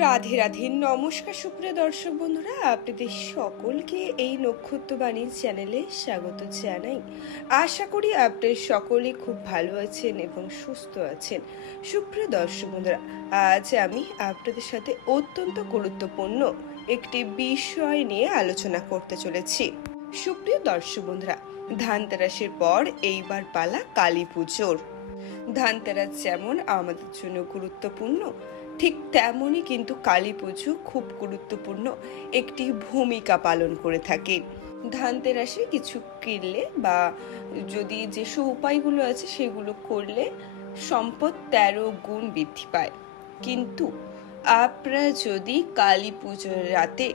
রাধে রাধে, নমস্কার সুপ্রিয় দর্শক বন্ধুরা, আপনাদের সকলকে এই নক্ষত্রবাণী চ্যানেলে স্বাগত জানাই। আশা করি আপনাদের সকলে খুব ভালো আছেন এবং সুস্থ আছেন। সুপ্রিয় দর্শক বন্ধুরা, আজ আমি আপনাদের সাথে অত্যন্ত গুরুত্বপূর্ণ একটি বিষয় নিয়ে আলোচনা করতে চলেছি। সুপ্রিয় দর্শক বন্ধুরা, ধানতেরাসের পর এইবার পালা কালী পুজোর। ধানতেরাস যেমন আমাদের জন্য গুরুত্বপূর্ণ ঠিক তেমনই কিন্তু কালী পুজো খুব গুরুত্বপূর্ণ একটি ভূমিকা পালন করে থাকে। ধানতেরাসে কিছু কিনলে বা যদি যেসব উপায়গুলো আছে সেগুলো করলে সম্পদ তেরো গুণ বৃদ্ধি পায়। কিন্তু আপনারা যদি কালী পুজোর রাতে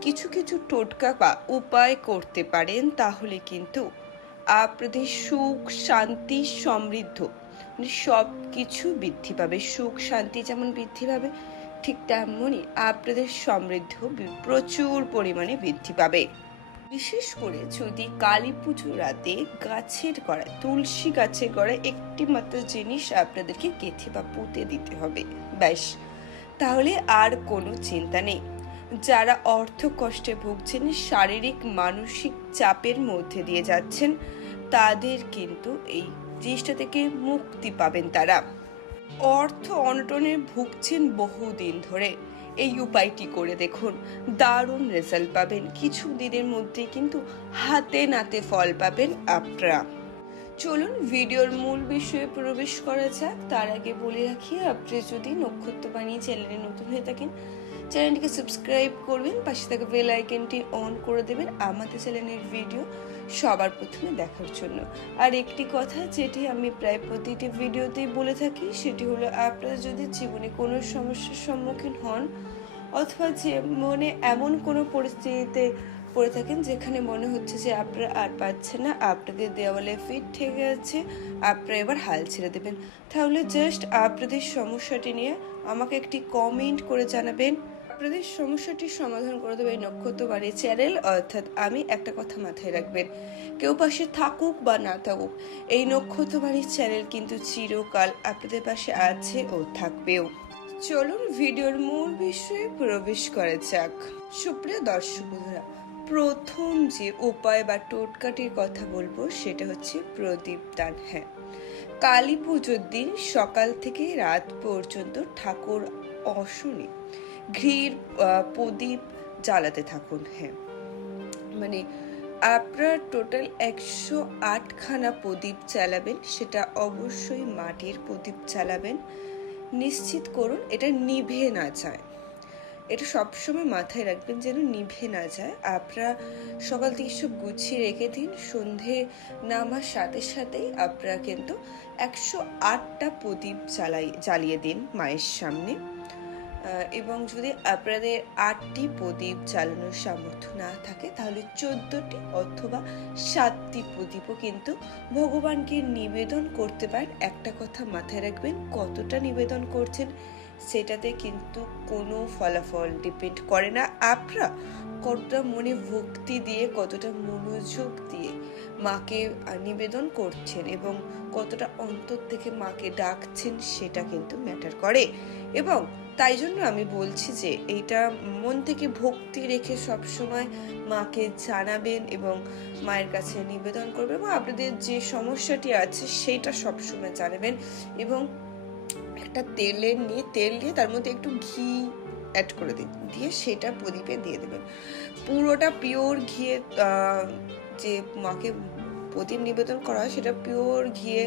কিছু কিছু টোটকা বা উপায় করতে পারেন, তাহলে কিন্তু আপনাদের সুখ, শান্তি, সমৃদ্ধ সব কিছু বৃদ্ধি পাবে, সুখ, শান্তি যেমন বৃদ্ধি পাবে, ঠিক তেমনই আপনাদের সমৃদ্ধ প্রচুর পরিমাণে বৃদ্ধি পাবে। বিশেষ করে যদি কালী পুজো রাতে গাছের গড়ায়, তুলসী গাছের গড়ায় একটি মাত্র জিনিস আপনাদেরকে গেঁথে বা পুঁতে দিতে হবে, ব্যাস। তাহলে আর কোনো চিন্তা নেই। যারা অর্থ কষ্টে ভুগছেন, শারীরিক, মানসিক চাপের মধ্যে দিয়ে যাচ্ছেন, তাদের কিন্তু এই জিনিসটা থেকে মুক্তি পাবেন তারা। অর্থ অনটনে ভুগছেন বহুদিন ধরে। এই উপায়টি করে দেখুন। দারুণ রেজাল্ট পাবেন। কিছু দিনের মধ্যে কিন্তু হাতে নাতে ফল পাবেন আপনারা। চলুন ভিডিওর মূল বিষয়ে প্রবেশ করা যাক। তার আগে বলে রাখি, আপনি যদি নক্ষত্র নক্ষত্রবাণী চ্যানেলে নতুন হয়ে থাকেন চ্যানেলটিকে সাবস্ক্রাইব করবেন, পাশে থাকা বেল আইকনটি অন করে দেবেন, আমাদের চ্যানেলের ভিডিও সবার প্রথমে দেখার জন্য। আর একটি কথা যেটি আমি প্রায় প্রতিটি ভিডিওতেই বলে থাকি, সেটি হলো আপনারা যদি জীবনে কোনো সমস্যার সম্মুখীন হন অথবা যে মনে এমন কোনো পরিস্থিতিতে পড়ে থাকেন যেখানে মনে হচ্ছে যে আপনারা আর পাচ্ছেন না, আপনাদের দেওয়ালে ফিট ঠেকে আছে আপনারা এবার হাল ছেড়ে দেবেন। তাহলে জাস্ট আপনাদের সমস্যাটি নিয়ে আমাকে একটি কমেন্ট করে জানাবেন। আপনাদের সমস্যাটির সমাধান করে দেবে নক্ষত্রবাড়ি চ্যানেল, অর্থাৎ আমি একটা কথা মাথায় রাখবেন। কেউ পাশে থাকুক বা না থাকুক, এই নক্ষত্রবাড়ির চ্যানেল কিন্তু চিরকাল আপনাদের পাশে আছে ও থাকবেও। চলুন ভিডিওর মূল বিষয়ে প্রবেশ করা যাক। সুপ্রিয় দর্শক বন্ধুরা, প্রথম যে উপায় বা টোটকাটির কথা বলব, সেটা হচ্ছে প্রদীপ দান। হ্যাঁ কালী পুজোর দিন সকাল থেকে রাত পর্যন্ত ঠাকুর অশনে ঘির প্রদীপ জ্বালাতে থাকুন হ্যাঁ। মানে আপনার টোটাল একশো আটখানা প্রদীপ চালাবেন সেটা অবশ্যই মাটির প্রদীপ চালাবেন নিশ্চিত করুন এটা নিভে না যায়। এটা সবসময় মাথায় রাখবেন যেন নিভে না যায়। আপনারা সকাল থেকে সব গুছিয়ে রেখে দিন, সন্ধে নামার সাথে সাথেই আপনারা কিন্তু একশো আটটা প্রদীপ জ্বালাই, জ্বালিয়ে দিন মায়ের সামনে। এবং যদি আপনাদের আটটি প্রদীপ জ্বালানোর সামর্থ্য না থাকে, তাহলে চোদ্দটি অথবা সাতটি প্রদীপও কিন্তু ভগবানকে নিবেদন করতে পারেন। একটা কথা মাথায় রাখবেন, কতটা নিবেদন করছেন সেটাতে কিন্তু কোনো ফলাফল ডিপেন্ড করে না। আপনারা কতটা মনে ভক্তি দিয়ে, কতটা মনোযোগ দিয়ে মাকে নিবেদন করছেন এবং কতটা অন্তর থেকে মাকে ডাকছেন সেটা কিন্তু ম্যাটার করে। এবং তাই জন্য আমি বলছি যে এইটা মন থেকে ভক্তি রেখে সব সময় মাকে জানাবেন এবং মায়ের কাছে নিবেদন করবেন এবং আপনাদের যে সমস্যাটি আছে সেটা সবসময় জানাবেন এবং একটা তেলের নিয়ে, তেল দিয়ে তার মধ্যে একটু ঘি অ্যাড করে দিন। দিয়ে সেটা প্রদীপে দিয়ে দেবেন। পুরোটা পিওর ঘিয়ে যে মাকে প্রদীপ নিবেদন করা সেটা পিওর ঘিয়ে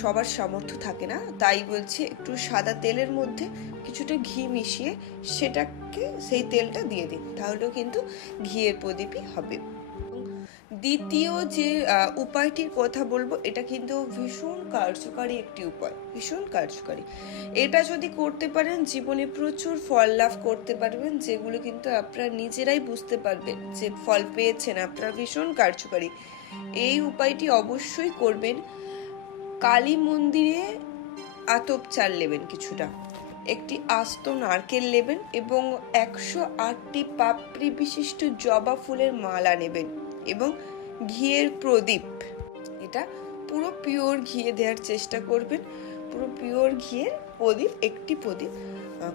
সবার সামর্থ্য থাকে না। তাই বলছে একটু সাদা তেলের মধ্যে কিছুটা ঘি মিশিয়ে সেটাকে সেই তেলটা দিয়ে দিন। তাহলেও কিন্তু ঘিয়ের প্রদীপই হবে। দ্বিতীয় যে উপায়টির কথা বলব, এটা কিন্তু ভীষণ কার্যকারী একটি উপায়, ভীষণ কার্যকারী। এটা যদি করতে পারেন, জীবনে প্রচুর ফল লাভ করতে পারবেন, যেগুলো কিন্তু আপনারা নিজেরাই বুঝতে পারবেন যে ফল পেয়েছেন, আপনারা ভীষণ কার্যকারী। এই উপায়টি অবশ্যই করবেন। কালী মন্দিরে আতপ চাল নেবেন কিছুটা। একটি আস্ত নারকেল নেবেন এবং একশো আটটি পাপড়ি বিশিষ্ট জবা ফুলের মালা নেবেন এবং ঘিয়ের প্রদীপ। এটা পুরো পিওর ঘিয়ে দেওয়ার চেষ্টা করবেন। পুরো পিওর ঘিয়ের প্রদীপ, একটি প্রদীপ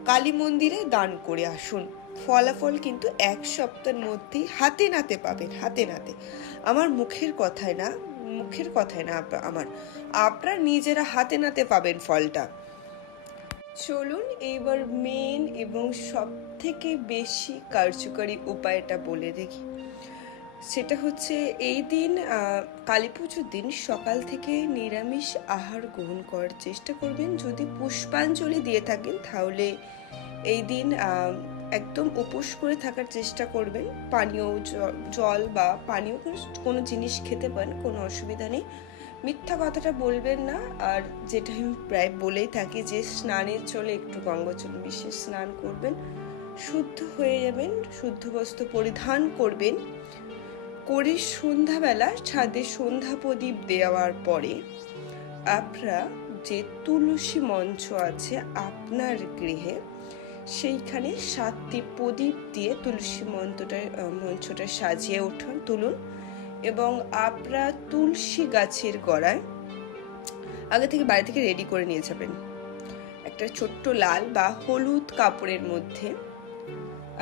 কালী মন্দিরে দান করে আসুন। ফলাফল কিন্তু এক সপ্তাহের মধ্যেই হাতে নাতে পাবেন, হাতে নাতে। আমার মুখের কথায় না, মুখের কথায় না আমার। আপনার নিজেরা হাতে নাতে পাবেন ফলটা। চলুন এইবার মেন এবং সব থেকে বেশি কার্যকরী উপায়টা বলে দেখি। সেটা হচ্ছে এই দিন কালী পুজোর দিন সকাল থেকে নিরামিষ আহার গ্রহণ করার চেষ্টা করবেন। যদি পুষ্পাঞ্জলি দিয়ে থাকেন, তাহলে এই দিন একদম উপোস করে থাকার চেষ্টা করবেন। পানীয় জল বা পানীয় কোনো- জিনিস খেতে পারেন, কোনো অসুবিধা নেই। মিথ্যা কথাটা বলবেন না। আর যেটা আমি প্রায় বলেই থাকি যে স্নানের চলে একটু গঙ্গাজল মিশিয়ে স্নান করবেন। শুদ্ধ হয়ে যাবেন, শুদ্ধ বস্ত্র পরিধান করবেন। করে সন্ধ্যাবেলা ছাদে সন্ধ্যা প্রদীপ দেওয়ার পরে আপনারা যে তুলসী মঞ্চ আছে আপনার গৃহে, সেইখানে সাতটি প্রদীপ দিয়ে তুলসী মন্ত্রটা মঞ্চটা সাজিয়ে উঠুন, তুলুন এবং আপনারা তুলসী গাছের গড়ায় আগে থেকে বাড়ি থেকে রেডি করে নিয়ে যাবেন। একটা ছোট্ট লাল বা হলুদ কাপড়ের মধ্যে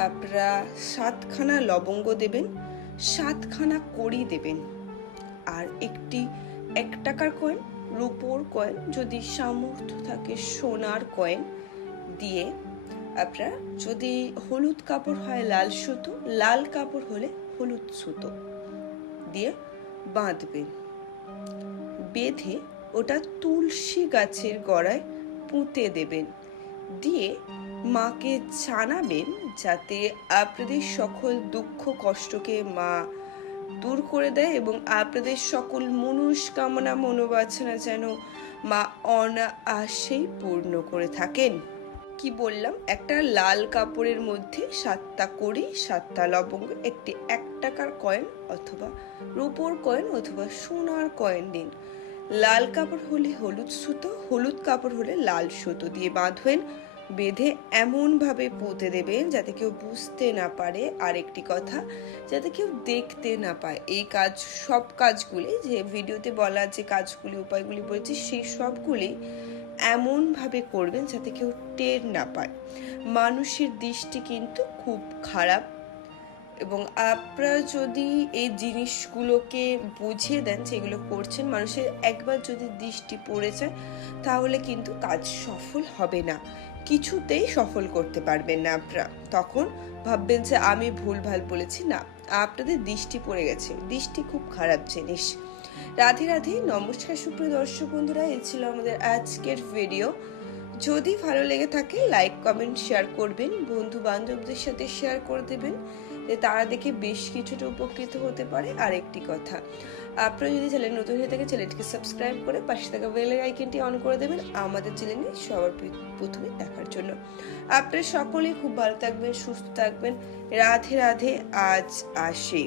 আপনারা সাতখানা লবঙ্গ দেবেন সাতখানা করি দেবেন। আর একটি এক টাকার কয়েন রূপোর কয়েন যদি সামর্থ্য থাকে সোনার কয়েন দিয়ে। আপনারা যদি হলুদ কাপড় হয় লাল সুতো, লাল কাপড় হলে হলুদ সুতো দিয়ে বাঁধবেন। বেঁধে ওটা তুলসী গাছের গড়ায় পুঁতে দেবেন। দিয়ে মাকে জানাবেন যাতে আপনাদের সকল দুঃখ, কষ্টকে মা দূর করে দেয় এবং আপনাদের সকল মনস্কামনা, মনোবাসনা যেন মা অনায়াসেই পূর্ণ করে থাকেন। কি বললাম? একটা লাল কাপড়ের মধ্যে সাতটা কড়ি, সাতটা লবঙ্গ, একটি এক টাকার কয়েন অথবা রূপোর কয়েন অথবা সোনার কয়েন দিন। লাল কাপড় হলে হলুদ সুতো, হলুদ কাপড় হলে লাল সুতো দিয়ে বাঁধবেন। বেঁধে এমনভাবে পুঁতে দেবেন যাতে কেউ বুঝতে না পারে আর একটি কথা, যাতে কেউ দেখতে না পায়। এই কাজ, সব কাজগুলি যে ভিডিওতে বলা যে কাজগুলি, উপায়গুলি বলেছি, সেই সবগুলি এমনভাবে করবেন যাতে কেউ টের না পায়। মানুষের দৃষ্টি কিন্তু খুব খারাপ এবং আপনারা যদি এই জিনিসগুলোকে বুঝিয়ে দেন যেগুলো করছেন, মানুষের একবার যদি দৃষ্টি পড়ে যায়, তাহলে কিন্তু কাজ সফল হবে না। কিছুতেই সফল করতে পারবেন না আপনারা। তখন ভাববেন যে আমি ভুলভাল বলেছি, না, আপনাদের দৃষ্টি পড়ে গেছে। দৃষ্টি খুব খারাপ জিনিস। রাধে রাধে, নমস্কার সুপ্রিয় দর্শক বন্ধুরা এ ছিল আমাদের আজকের ভিডিও যদি ভালো লেগে থাকে লাইক কমেন্ট শেয়ার করবেন। বন্ধু বান্ধবদের সাথে শেয়ার করে দেবেন। যে তারা দেখে বেশ কিছুটা উপকৃত হতে পারে আর একটি কথা। আপনারা যদি চ্যানেল নতুন হয়ে থাকে চ্যানেলটিকে সাবস্ক্রাইব করে পাশে থাকা বেল আইকনটি অন করে দেবেন আমাদের চ্যানেলে সবার প্রথমে দেখার জন্য। আপনারা সকলেই খুব ভালো থাকবেন, সুস্থ থাকবেন। রাধে রাধে, আজ আসে।